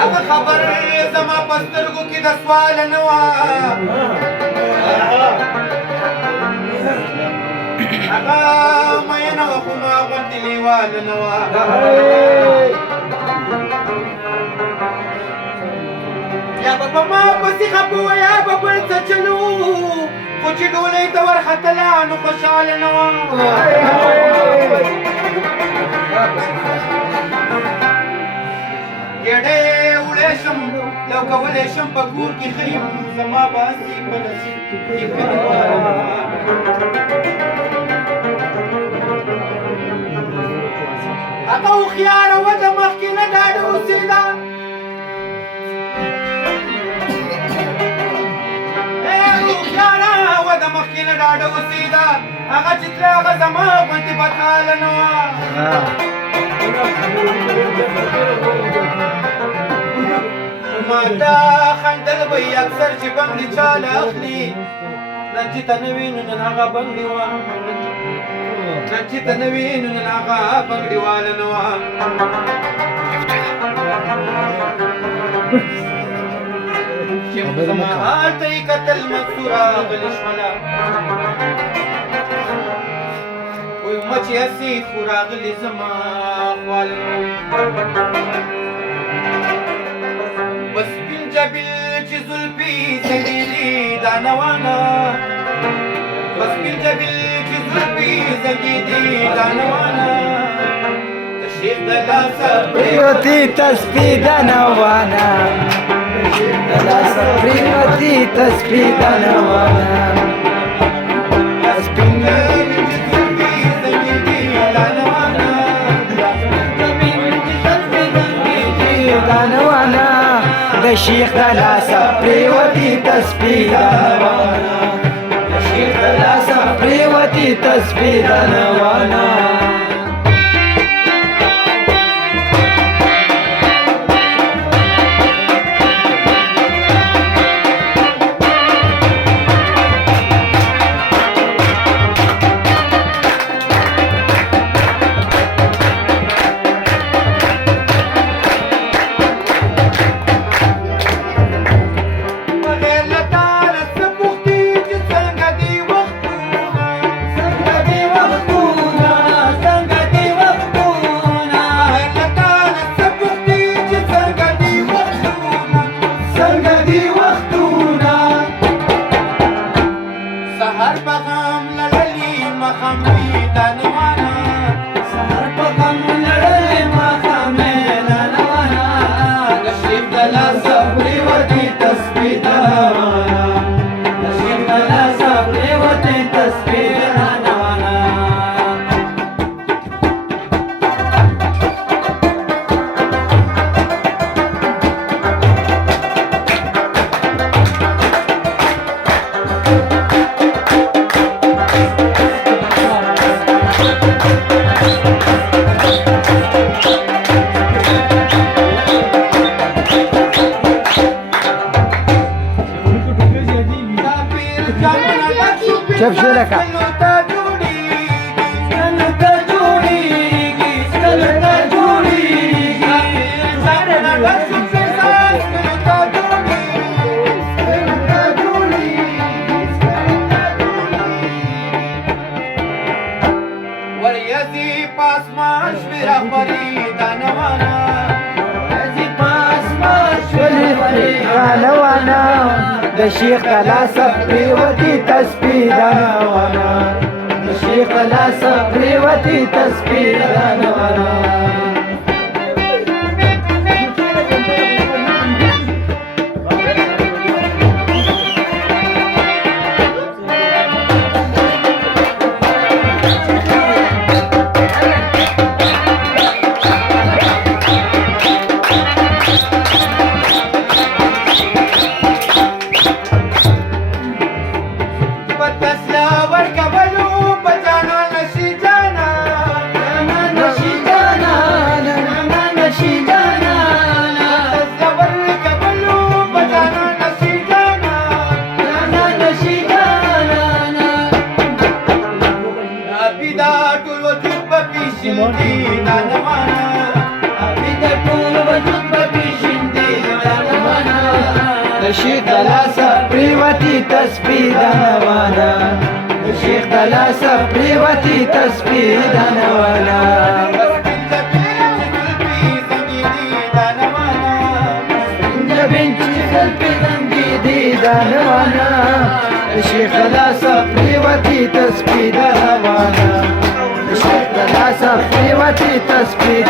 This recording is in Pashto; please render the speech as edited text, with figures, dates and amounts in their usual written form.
هغه خبر زما په سترګو کې د سوال نه وه هغه مینه وه خو ما غوندې لیوال نه وه یا به په ما پسې خفه وه یا به بل څه چلو خو چې ډولۍ ته ورختله نو خوشحاله نه وه ګېډۍ وړی شم لو کولی شم په کور کې ښه یم زما به هسې په نصیب کې کلیواله نه وه هغه هوښیاره وه د مخکې نه ډاډه اوسېده هوښیاره وه د مخکې نه ډاډه اوسېده هغه چې تله هغه زما غوندې بدحاله نه وه ما ته خندل به یې اکثر چې بنګړي چاله اخلي نن چې ته نه وي نو نن هغه بنګړي وه نن چې ته نه وي نو نن هغه بنګړي واله نه وه چې زما حال ته یې کتل مقصوره غلې شوله وی مچې هسې خو راغلې زما خواله بس سپین جبل چې زلفې زنګېدې دا نوانه بس سپین جبل چې زلفې زنګېدې دا نوانه د شیخ د لاسه پریوتي تسبیح د نوانه د لاسه پریوتي تسبیح د نوانه سپین جبل چې زلفې زنګېدې دا نوانه دا نوانه د شیخ د لاسه پریوتي تسبیح د نوانه د شیخ د لاسه پریوتي تسبیح د نوانه چپ شو لکه وریځې په اسمان شوې راخورې دا نوانه وریځې په اسمان شوې راخورې دا نوانه د شیخ د لاسه پریوتي تسبیح د نوانه د شیخ د لاسه پریوتي تسبیح د نوانه د شیخ د لاسه پریوتي تسبیح د نوانا د شیخ د لاسه پریوتي تسبیح د نوانا جبین چې خلپی زنګي دی د نوانا د شیخ د لاسه پریوتي تسبیح د نوانا د شیخ د لاسه پریوتي تسبیح